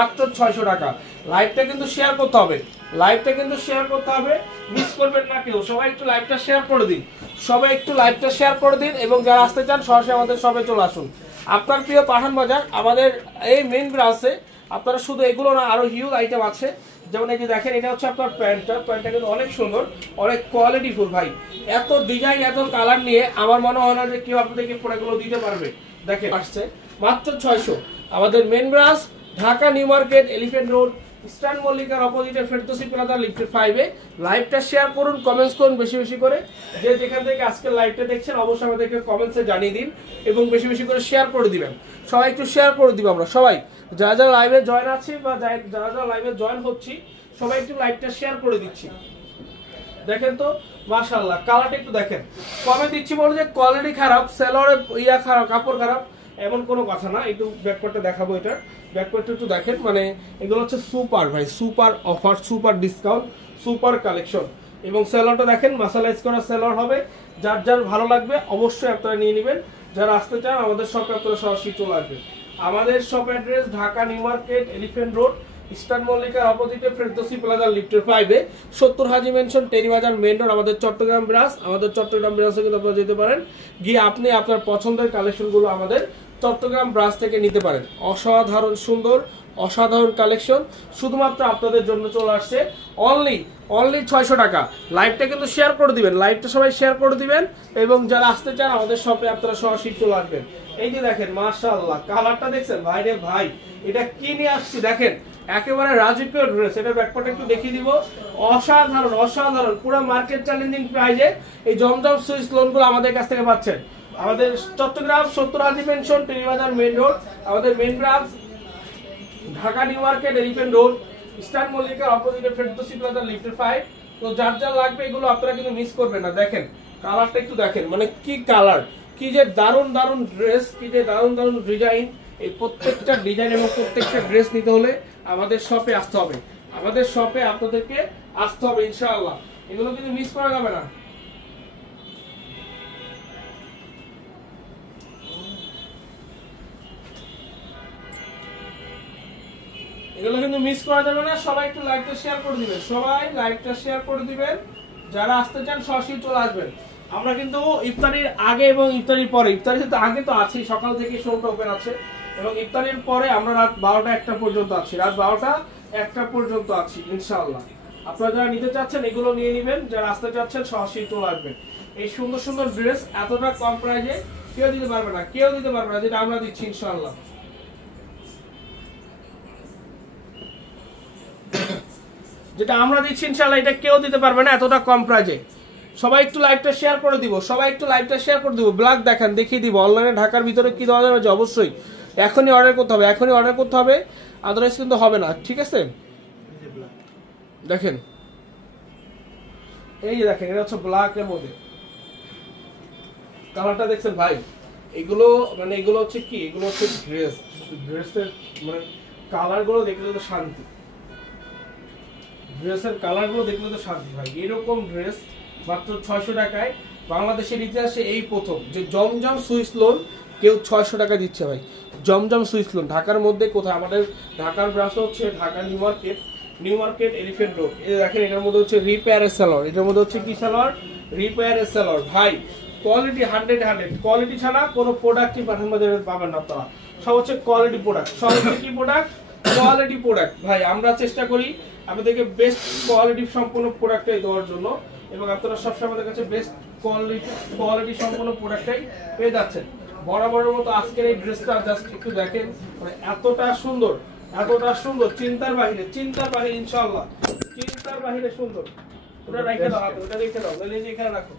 মাত্র 600 টাকা। লাইভটা কিন্তু শেয়ার করতে হবে, লাইভটা কিন্তু শেয়ার করতে হবে, মিস করবেন না কেউ। সবাই একটু লাইভটা শেয়ার করে দিন, সবাই একটু লাইভটা শেয়ার করে দিন, এবং যারা আসতে চান সরাসরি আমাদের সবাই চলে আসুন। আপনার প্রিয় পাঠান বাজার আমাদের এই মেইন ব্রাঞ্চে আপনারা শুধু এগুলো না, আরো হিউজ আইটেম আছে। যেমন এই যে দেখেন, এটা হচ্ছে আপনার প্যান্টটা কিন্তু অনেক সুন্দর, অনেক কোয়ালিটিফুল ভাই। এত ডিজাইন, এত কালার নিয়ে আমার মনে হয় না যে কেউ আপনাদেরকে প্রোডাক্টগুলো দিতে পারবে। দেখেন আসছে মাত্র 600। আমাদের main branch Dhaka New Market, Elephant Road, Eastern মল্লিকার অপোজিটে ফেরদৌসি প্লাজা লিফটের 5-এ। লাইভটা শেয়ার করুন, কমেন্টস করুন বেশি বেশি করে। যে যেখান থেকে আজকে লাইভটা দেখছেন অবশ্যই আমাদেরকে কমেন্টসে জানিয়ে দিন এবং বেশি বেশি করে শেয়ার করে দিবেন। সবাই একটু শেয়ার করে দিব আমরা সবাই, যারা যারা লাইভে জয়েন আছি বা যারা যারা লাইভে জয়েন হচ্ছি, সবাই একটু লাইভটা শেয়ার করে দিচ্ছি। দেখেন তো মাশাআল্লাহ, কালারটা একটু দেখেন। কমে দিচ্ছি বলে যে কোয়ালিটি খারাপ, সেলরের খারাপ, কাপড় খারাপ, এমন কোনো কথা না। একটু ব্যাকপার্টটা দেখাবো, এটার ব্যাকপার্টটা একটু দেখেন। মানে এগুলো হচ্ছে সুপার ভাই, super offer, super discount, super collection. এবং সেলরটা দেখেন, মাসালাইজ করা সেলর হবে। যার যার ভালো লাগবে অবশ্যই আপনারা নিয়ে নেবেন। যারা আসতে চান আমাদের শপে আপনারা সরাসরি চলে আসবেন। আমাদের shop address Dhaka New Market, Elephant Road, Eastern মল্লিকার অপোজিটে ফেরদৌসি প্লাজা লিফটের 5-এ, 70 Haji Mansion, Terribazar main road, আমাদের চট্টগ্রাম ব্রাঞ্চ। আমাদের চট্টগ্রাম ব্রাঞ্চে কিন্তু আপনারা যেতে পারেন, গিয়ে আপনি আপনার পছন্দের কালেকশনগুলো আমাদের চট্টগ্রাম ব্রাঞ্চ থেকে নিতে পারেন। অসাধারণ সুন্দর, অসাধারণ কালেকশন শুধুমাত্র আপনাদের জন্য চলে আসছে। অনলি 600 টাকা। লাইভটা কিন্তু শেয়ার করে দিবেন, লাইভটা সবাই শেয়ার করে দিবেন, এবং যারা আসতে চান আমাদের শপে আপনারা সরাসরি চলে আসবেন। এই যে দেখেন মাশাআল্লাহ, কালারটা দেখছেন ভাই রে ভাই, এটা কি নিয়ে আসছি দেখেন, একেবারে রাজকীয় ড্রেস। এটা ব্যাকপার্টটা একটু দেখিয়ে দিব। অসাধারণ অসাধারণ, পুরো মার্কেট চ্যালেঞ্জিং প্রাইজে এই জমজম সুইস লোনগুলো আমাদের কাছ থেকে পাচ্ছেন। আমাদের Chattogram 70 Haji Mansion, Terribazar main road, আমাদের main branch Dhaka New Market, Elephant Road, Eastern মল্লিকার অপোজিটে ফেরদৌসি প্লাজা লিফটের 5। তো যার যা লাগবে এগুলো আপনারা কিন্তু মিস করবেন না। দেখেন কালারটা একটু দেখেন, মানে কি কালার, কি যে দারুণ দারুণ ড্রেস, কি যে দারুণ দারুণ ডিজাইন। এই প্রত্যেকটা ডিজাইন এবং প্রত্যেকটা ড্রেস নিতে হলে আমাদের শপে আসতে হবে, আমাদের শপে আপনাদেরকে আসতে হবে ইনশাআল্লাহ। এগুলো কিন্তু মিস করা যাবে না। এগুলো কিন্তু মিস করা যাবে না। সবাই একটু লাইভটা শেয়ার করে দিবেন, সবাই লাইভটা শেয়ার করে দিবেন। যারা আসতে চান সরাসরি চলে আসবেন। আমরা কিন্তু ইফতারির আগে এবং ইফতারির পরে, ইফতারির তো আগে তো আছি, সকাল থেকে শোরুমটা ওপেন আছে, এবং ইফতারির পরে আমরা রাত 12টা 1টা পর্যন্ত আছি, রাত 12টা 1টা পর্যন্ত আছি ইনশাআল্লাহ। আপনারা যারা নিতে চাচ্ছেন এগুলো নিয়ে নেবেন, যারা আসতে চাচ্ছেন সরাসরি চলে আসবেন। এই সুন্দর সুন্দর ড্রেস এতটা কম প্রাইসে কেউ দিতে পারবে না, কেউ দিতে পারবে না, যেটা আমরা দিচ্ছি ইনশাআল্লাহ। যেটা আমরা দিচ্ছি ইনশাআল্লাহ এটা কেউ দিতে পারবে না এতটা কম প্রাইসে। সবাই একটু লাইভটা শেয়ার করে দিব, সবাই একটু লাইভটা শেয়ার করে দিব। ব্ল্যাক দেখেন, দেখিয়ে দিব অনলাইনে ঢাকার ভিতরে কি দেওয়া যাবে। অবশ্যই এখনই অর্ডার করতে হবে, এখনই অর্ডার করতে হবে, আদারওয়াইজ কিন্তু হবে না, ঠিক আছে? দেখেন এই যে দেখেন, এটা হচ্ছে ব্ল্যাক এর মধ্যে, কালারটা দেখছেন ভাই। এগুলো মানে এগুলো হচ্ছে কি, এগুলো হচ্ছে ড্রেস, ড্রেসের মানে কালার গুলো দেখলে তো শান্তি, ড্রেসের কালার গুলো দেখলে তো শান্তি ভাই। এরকম ড্রেস মাত্র 600 টাকায় বাংলাদেশের ইতিহাসে এই প্রথম যে জমজম সুইস লোন কেউ 600 টাকা দিচ্ছে ভাই। জমজম সুইস লোন ঢাকার মধ্যে কোথায়? আমাদের ঢাকার ব্রাঞ্চ হচ্ছে Dhaka New market, new Market Elephant road. এই দেখেন, এটার মধ্যে হচ্ছে রিপেয়ারের সেলর, এটার মধ্যে হচ্ছে কি সেলর? রিপেয়ারের সেলর ভাই। কোয়ালিটি 100 কোয়ালিটি ছাড়া কোনো প্রোডাক্টই পাঠান বাজারে পাবেন না আপনারা। সব হচ্ছে কোয়ালিটি প্রোডাক্ট, সব হচ্ছে কি প্রোডাক্ট? কোয়ালিটি প্রোডাক্ট ভাই। আমরা চেষ্টা করি আপনাদেরকে বেস্ট কোয়ালিটি সম্পন্ন প্রোডাক্টটাই দেওয়ার জন্য, এবং আপনারা সবসময় আমাদের কাছে বেস্ট কোয়ালিটি সম্পন্ন প্রোডাক্টটাই পেয়ে যাচ্ছেন। বরাবরের মতো আজকের এই ড্রেসটা জাস্ট একটু দেখেন, মানে এতটা সুন্দর, এতটা সুন্দর, চিন্তার বাহিরে, চিন্তার বাহিরে ইনশাআল্লাহ, চিন্তার বাহিরে সুন্দর। ওটা রেখে দাও, ওটা রেখে দাও, এখানে রাখো।